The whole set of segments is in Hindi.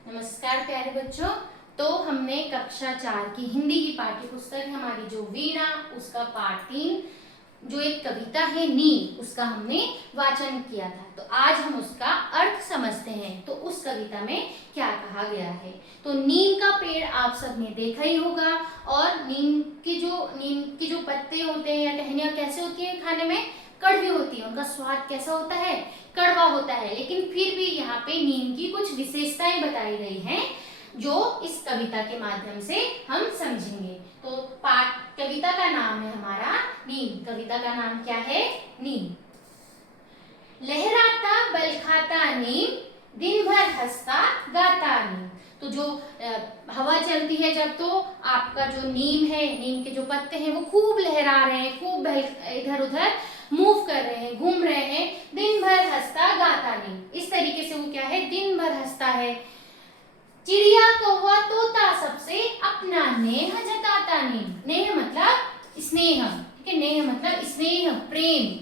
नमस्कार प्यारे बच्चों। तो हमने कक्षा 4 की हिंदी की पाठ्य पुस्तक हमारी जो वीणा उसका पाठ 3 जो एक कविता है नीम, उसका हमने वाचन किया था। तो आज हम उसका अर्थ समझते हैं। तो उस कविता में क्या कहा गया है। तो नीम का पेड़ आप सबने देखा ही होगा। और नीम के जो पत्ते होते हैं या टहनियाँ कैसे होती हैं, खाने में कड़वी होती है। उनका स्वाद कैसा होता है, कड़वा होता है। लेकिन फिर भी यहाँ पे नीम की कुछ विशेषताएं बताई गई हैं जो इस कविता के माध्यम से हम समझेंगे। तो पाठ कविता का नाम है हमारा नीम। कविता का नाम क्या है, नीम। लहराता बल खाता नीम, दिन भर हंसता गाता नीम। तो जो हवा चलती है जब, तो आपका जो नीम है, नीम के जो पत्ते हैं वो खूब लहरा रहे हैं, खूब इधर उधर मूव कर रहे हैं, घूम रहे हैं। दिन भर हंसता गाता नीम, इस तरीके से वो क्या है, दिन भर हंसता है। चिड़िया कौवा तोता सबसे अपना नेह जताता नीम। नेह मतलब स्नेह, ठीक है। नेह मतलब स्नेह, प्रेम।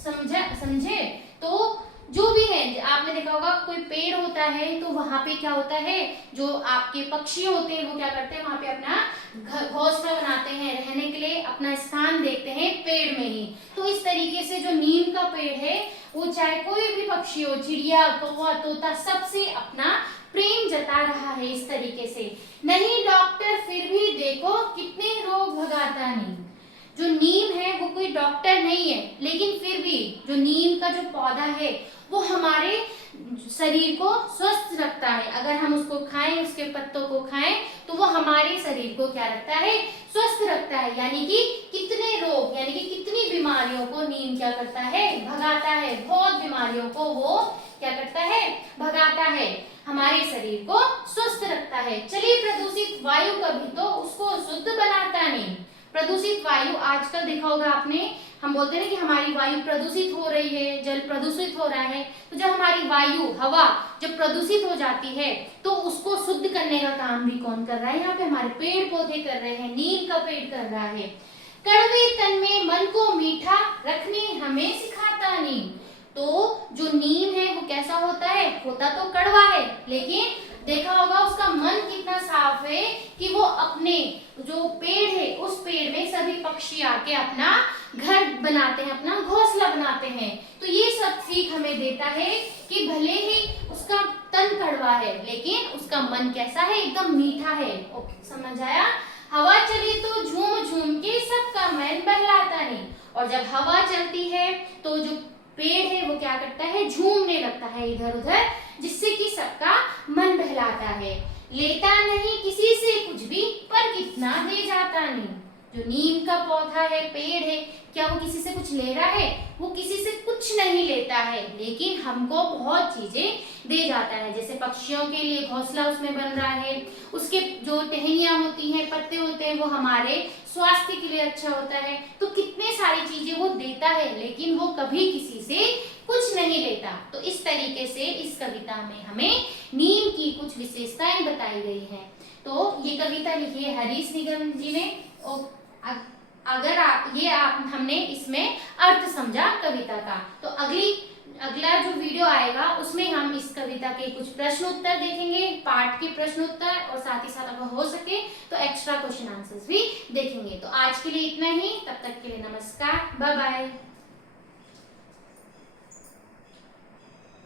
समझे। तो जो भी है, आपने देखा होगा कोई पेड़ होता है तो वहां पे क्या होता है, जो आपके पक्षी होते हैं वो क्या करते हैं, वहां पे अपना घोंसला बनाते हैं, रहने के लिए अपना स्थान देखते हैं पेड़ में ही। तो इस तरीके से जो नीम का पेड़ है वो चाहे कोई भी पक्षी हो, चिड़िया कौवा तोता, सबसे अपना प्रेम जता रहा है इस तरीके से। नहीं डॉक्टर फिर भी देखो कितने रोग भगाता नीम। जो नीम है वो कोई डॉक्टर नहीं है, लेकिन फिर भी जो नीम का जो पौधा है वो हमारे शरीर को स्वस्थ रखता है। अगर हम उसको खाएं, उसके पत्तों को खाएं, तो वो हमारे शरीर को क्या रखता है, स्वस्थ रखता है। यानी कि कितने रोग, यानी कि कितनी बीमारियों को नीम क्या करता है, भगाता है। बहुत बीमारियों को वो क्या करता है, भगाता है, हमारे शरीर को स्वस्थ रखता है। चलिए, प्रदूषित वायु का भी तो उसको शुद्ध बनाता नीम। प्रदूषित वायु आजकल देखा होगा आपने, हम बोलते हैं कि हमारी वायु प्रदूषित हो रही है, जल प्रदूषित हो रहा है। तो जब हमारी वायु, हवा जब प्रदूषित हो जाती है तो उसको शुद्ध करने का काम भी कौन कर रहा है, यहाँ पे हमारे पेड़ पौधे कर रहे हैं, नीम का पेड़ कर रहा है। कड़वे तन में मन को मीठा रखने हमें सिखाता नीम। तो जो नीम है वो कैसा होता है, होता तो कड़वा है, लेकिन देखा होगा उसका मन कितना साफ है कि वो अपने जो पेड़ है उस पेड़ में सभी पक्षी आके अपना घर बनाते हैं, अपना घोंसला बनाते हैं। तो ये सब सीख हमें देता है कि भले ही उसका तन कड़वा है लेकिन उसका मन कैसा है, एकदम मीठा है। ओके, समझ आया। हवा चले तो झूम झूम के सबका मन बहलाता नहीं। और जब हवा चलती है तो जो पेड़ है वो क्या करता है, झूमने लगता है इधर उधर, जिससे कि सबका मन बहलाता है। लेता नहीं किसी से कुछ भी, पर कितना दे जाता नहीं। जो नीम का पौधा है, पेड़ है, क्या वो किसी से कुछ ले रहा है, वो किसी से कुछ नहीं लेता है, लेकिन हमको बहुत चीजें दे जाता है। जैसे पक्षियों के लिए घोंसला उसमें बन रहा है, उसके जो टहनियां होती हैं, पत्ते होते हैं, वो हमारे स्वास्थ्य के लिए अच्छा होता है। तो कितने सारी चीजें वो देता है, लेकिन वो कभी किसी से कुछ नहीं लेता। तो इस तरीके से इस कविता में हमें नीम की कुछ विशेषताएं बताई गई हैं। तो ये कविता लिखी है हरीश निगम जी ने। अगर हमने इसमें अर्थ समझा कविता का, तो अगला जो वीडियो आएगा उसमें हम इस कविता के कुछ प्रश्न उत्तर देखेंगे, पाठ के प्रश्न उत्तर, और साथ ही साथ अगर हो सके तो एक्स्ट्रा क्वेश्चन आंसर्स भी देखेंगे। तो आज के लिए इतना ही, तब तक के लिए नमस्कार, बाय बाय।